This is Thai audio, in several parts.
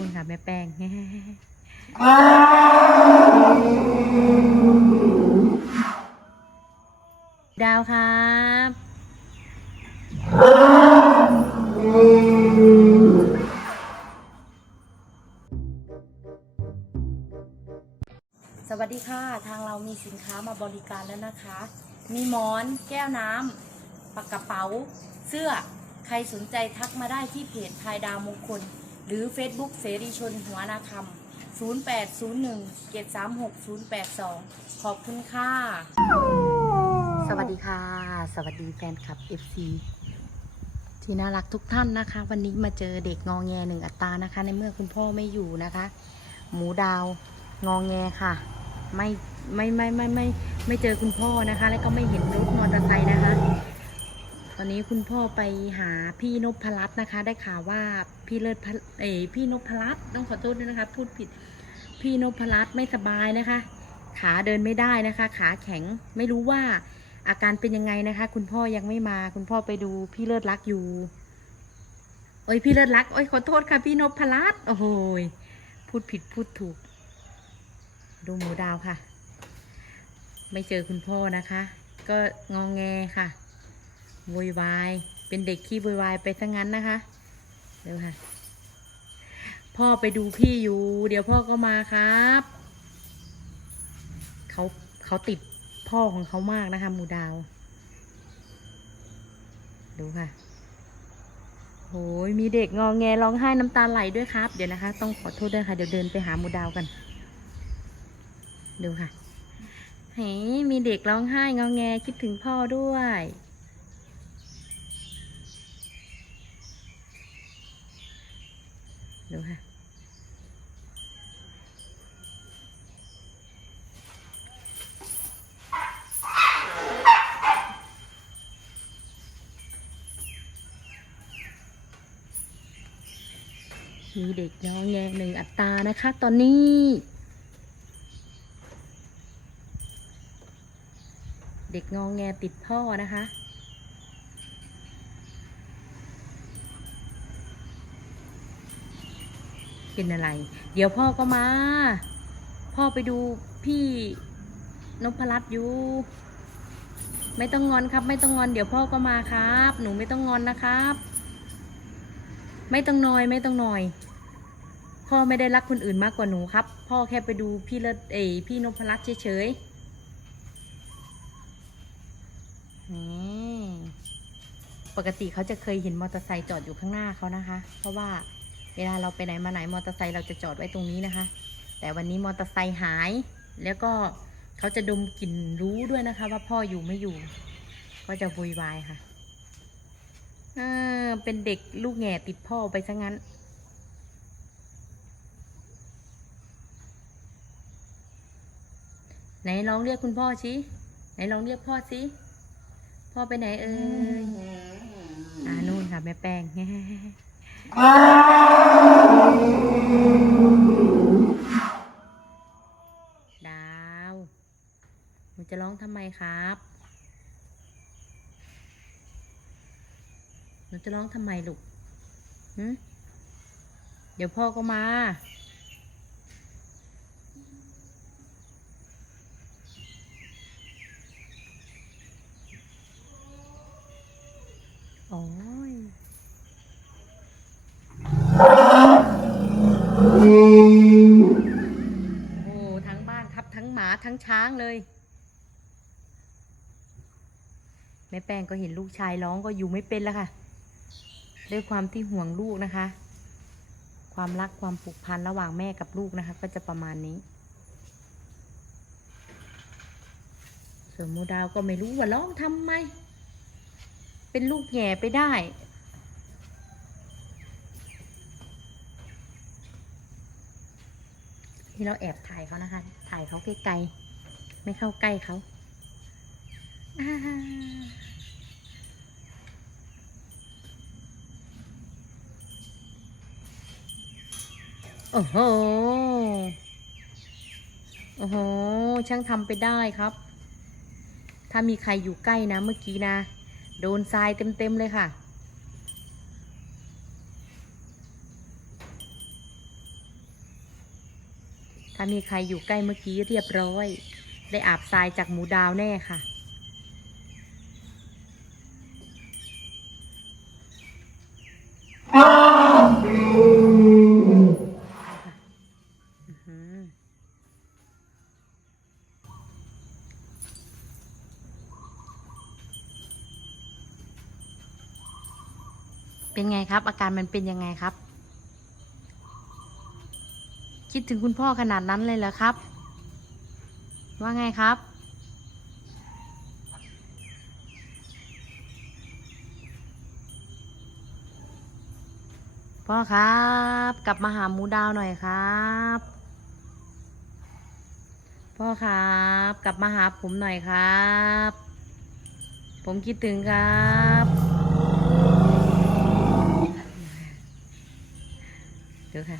คุณค่ะแม่แป้งดาวครับสวัสดีค่ะ ทางเรามีสินค้ามาบริการแล้วนะคะ มีหมอน แก้วน้ำปากกระเป๋า เสื้อ ใครสนใจทักมาได้ที่เพจพายดาวมงคล หรือ Facebook เสรีชนหัวนาคำ0801 736 082 ขอบคุณค่ะ สวัสดีค่ะ สวัสดีแฟนคลับ FC ที่น่ารักทุกท่านนะคะ วันนี้มาเจอเด็กงองแงหนึ่งอัตรานะคะ ในเมื่อคุณพ่อไม่อยู่นะคะ หมูดาวงองแงค่ะ ไม่ไม่ไม่ไม่ไม่ไม่เจอคุณพ่อนะคะ แล้วก็ไม่เห็นรถมอเตอร์ไซค์นะคะ อนนี้คุณพ่อไปหาพี่นพรัตน์นะคะ ได้ข่าวว่าพี่เลิศพะเอยพี่นพรัตน์ต้องขอโทษด้วยนะคะ พูดผิด พี่นพรัตน์ไม่สบายนะคะ ขาเดินไม่ได้นะคะ ขาแข็งไม่รู้ว่าอาการเป็นยังไงนะคะ คุณพ่อยังไม่มา คุณพ่อไปดูพี่เลิศรักอยู่โอ้ยพี่เลิศรักโอ้ยขอโทษค่ะ พี่นพรัตน์โอ้โหยพูดผิดพูดถูก ดูหมูดาวค่ะ ไม่เจอคุณพ่อนะคะ ก็งองแงค่ะ โวยวาย เป็นเด็กขี้โวยวายไปซะงั้นนะคะ เดี๋ยวค่ะ พ่อไปดูพี่อยู่ เดี๋ยวพ่อก็มาครับ เขาเขาติดพ่อของเขามากนะคะ หมูดาว ดูค่ะโอ้ยมีเด็กงองแงร้องไห้น้ำตาไหลด้วยครับ เดี๋ยวนะคะ ต้องขอโทษด้วยค่ะ เดี๋ยวเดินไปหาหมูดาวกัน ดูค่ะเฮ้มีเด็กร้องไห้งองแงคิดถึงพ่อด้วย ดูค่ะ มีเด็กน้องแงหนึ่งอัตรานะคะ ตอนนี้เด็กงองแงติดพ่อนะคะ เป็นอะไร เดี๋ยวพ่อก็มา พ่อไปดูพี่นพรัตน์อยู่ ไม่ต้องงอนครับ ไม่ต้องงอน เดี๋ยวพ่อก็มาครับ หนูไม่ต้องงอนนะครับ ไม่ต้องนอยไม่ต้องนอย พ่อไม่ได้รักคนอื่นมากกว่าหนูครับ พ่อแค่ไปดูพี่เลิศเอพี่นพรัตน์เฉยๆปกติเขาจะเคยเห็นมอเตอร์ไซค์จอดอยู่ข้างหน้าเขานะคะ เพราะว่า เวลาเราไปไหนมาไหนมอเตอร์ไซค์เราจะจอดไว้ตรงนี้นะคะ แต่วันนี้มอเตอร์ไซค์หาย แล้วก็เขาจะดมกลิ่นรู้ด้วยนะคะ ว่าพ่ออยู่ไม่อยู่ ก็จะวุ่นวายค่ะเออเป็นเด็กลูกแง่ติดพ่อไปซะงั้นไหนลองเรียกคุณพ่อสิไหนลองเรียกพ่อสิพ่อไปไหนเอ่ยอ่านู่นค่ะแม่แป้ง ดาวหนูจะร้องทำไมครับหนูจะร้องทำไมลูกหึเดี๋ยวพ่อก็มาโอ้ย โอ้ทั้งบ้านครับ ทั้งช้างเลย แม่แป้งก็เห็นลูกชายร้องก็อยู่ไม่เป็นแล้วค่ะ ด้วยความที่ห่วงลูกนะคะ ความรักความผูกพันระหว่างแม่กับลูกนะคะ ก็จะประมาณนี้ ส่วนโมดาวก็ไม่รู้ว่าร้องทำไม เป็นลูกแง่ไปได้ที่เราแอบถ่ายเขานะคะ ถ่ายเขาไกลๆ ไม่เข้าใกล้เขาอ่าโอ้โห โอ้โห ช่างทำไปได้ครับ ถ้ามีใครอยู่ใกล้นะเมื่อกี้นะ โดนทรายเต็ม ๆ เลยค่ะ ถ้ามีใครอยู่ใกล้เมื่อกี้เรียบร้อย ได้อาบทรายจากหมูดาวแน่ค่ะ เป็นไงครับ อาการมันเป็นยังไงครับ คิดถึงคุณพ่อขนาดนั้นเลยเหรอครับ ว่าไงครับ พ่อครับ กลับมาหาหมูดาวหน่อยครับ พ่อครับ กลับมาหาผมหน่อยครับ ผมคิดถึงครับเดี๋ยวค่ะ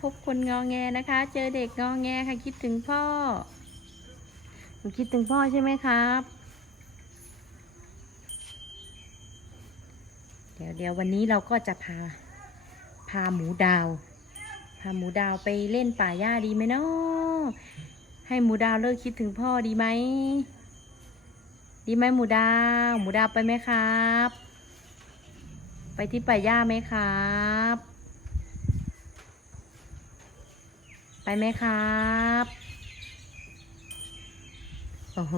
พบคนงอแงนะคะ เจอเด็กงอแงค่ะคิดถึงพ่อหนูคิดถึงพ่อใช่ไหมครับ เดี๋ยวเดี๋ยววันนี้เราก็จะพา พาหมูดาว พาหมูดาวไปเล่นป่าหญ้าดีไหมเนาะให้หมูดาวเลิกคิดถึงพ่อดีไหม ดีไหมหมูดาว หมูดาวไปไหมครับ ไปที่ป่าหญ้าไหมครับ ไปไหมครับ โอ้โห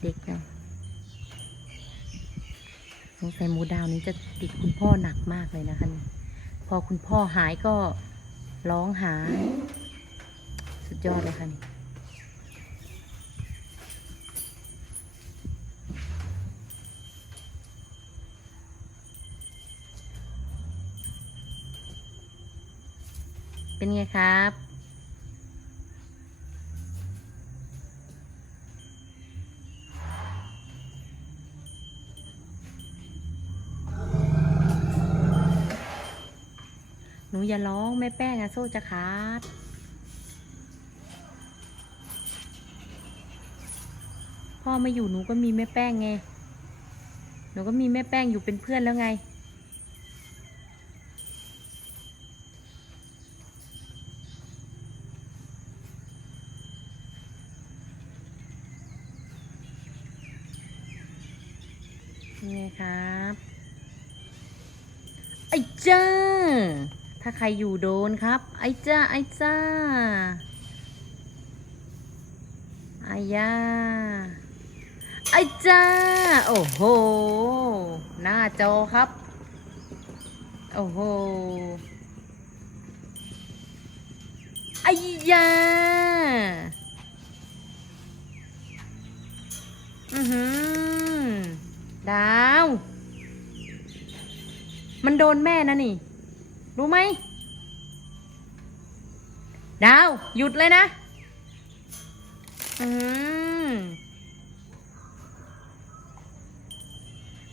เด็กเนาะสงสัยหมูดาวนี้จะติดคุณพ่อหนักมากเลยนะคะนี่พอคุณพ่อหายก็ร้องหา สุดยอดเลยค่ะนี่ เป็นไงครับ หนูอย่าร้องแม่แป้งอะโซ่จะขาดพ่อไม่อยู่หนูก็มีแม่แป้งไง หนูก็มีแม่แป้งอยู่เป็นเพื่อนแล้วไง เป็นไงครับ ไอ้ จ้า ถ้าใครอยู่โดนครับ ไอ้จ้า ไอ้จ้าไอ้ย่าไอ้จ้า โอ้โห หน้าจอครับ โอ้โหไอ้ยาอือหือ ดาว มันโดนแม่นะนี่ รู้ไหม ดาว หยุดเลยนะ อืม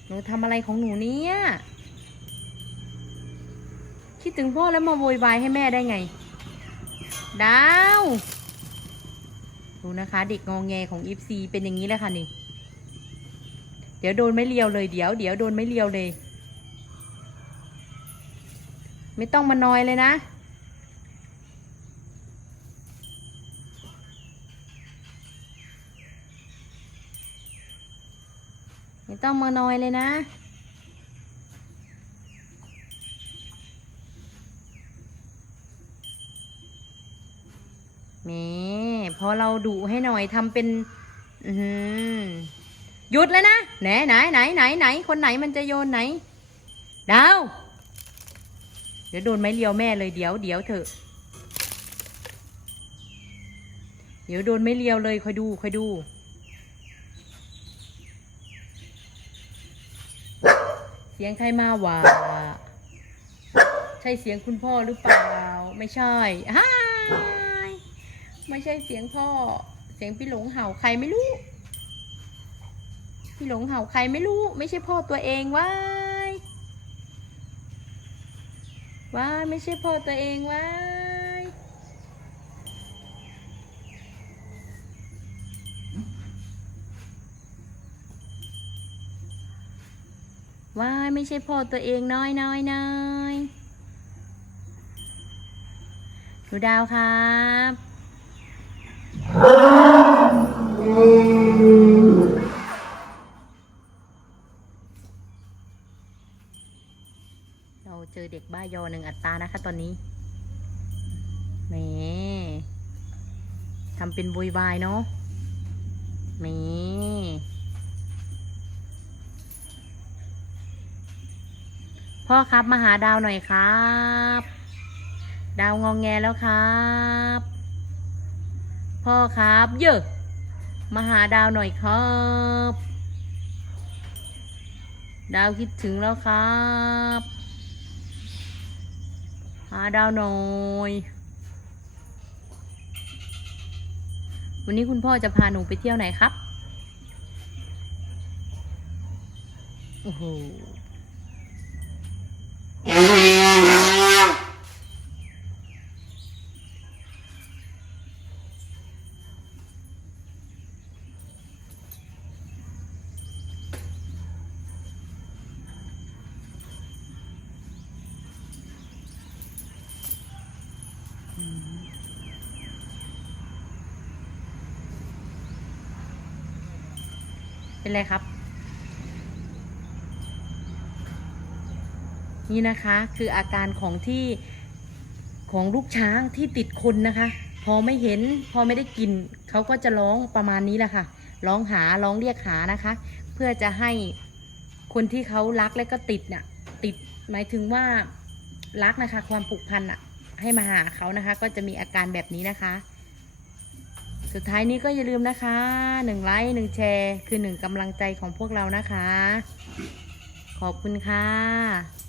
หนูทำอะไรของหนูเนี่ยคิดถึงพ่อแล้วมาโวยวายให้แม่ได้ไง ดาว ดูนะคะ เด็กงองแงของอีฟซีเป็นอย่างนี้แหละค่ะนี่ เดี๋ยวโดนไม่เลียวเลย เดี๋ยวเดี๋ยวโดนไม่เลียวเลย ไม่ต้องมานอยเลยนะไม่ต้องมานอยเลยนะแหม่พอเราดุให้หน่อยทำเป็นอือหือหยุดเลยนะ ไหนไหนไหนไหนไหน คนไหนมันจะโยนไหน ดาว เดี๋ยวโดนไม้เลียวแม่เลยเดี๋ยวเดี๋ยวเถอะ เดี๋ยวโดนไม้เลียวเลยคอยดูคอยดู เสียงใครมาว่าใช่เสียงคุณพ่อหรือเปล่า ไม่ใช่ฮ่ายไม่ใช่เสียงพ่อ เสียงพี่หลงเห่าใครไม่รู้ พี่หลงเห่าใครไม่รู้ ไม่ใช่พ่อตัวเองว้า ว้ายไม่ใช่พ่อตัวเองว้ายว้ายไม่ใช่พ่อตัวเองน้อยน้อยน้อยหนูดาวครับ อเด็กบ้ายอหนึ่งอัตรานะคะ ตอนนี้แหมทำเป็นบุยบายเนาะแหมพ่อครับมาหาดาวหน่อยครับ ดาวงองแงแล้วครับ พ่อครับเยอะมาหาดาวหน่อยครับ ดาวคิดถึงแล้วครับ หาดาวหน่อยวันนี้คุณพ่อจะพาหนูไปเที่ยวไหนครับ โอ้โห เป็นไรครับ นี่นะคะคืออาการของที่ของลูกช้างที่ติดคนนะคะ พอไม่เห็นพอไม่ได้กินเขาก็จะร้องประมาณนี้แหละค่ะร้องหาร้องเรียกหานะคะ เพื่อจะให้คนที่เขารักและก็ติดน่ะติดหมายถึงว่ารักนะคะ ความผูกพันอะให้มาหาเขานะคะ ก็จะมีอาการแบบนี้นะคะ สุดท้ายนี้ก็อย่าลืมนะคะหนึ่งไลค์หนึ่งแชร์ คือหนึ่งกำลังใจของพวกเรานะคะ ขอบคุณค่ะ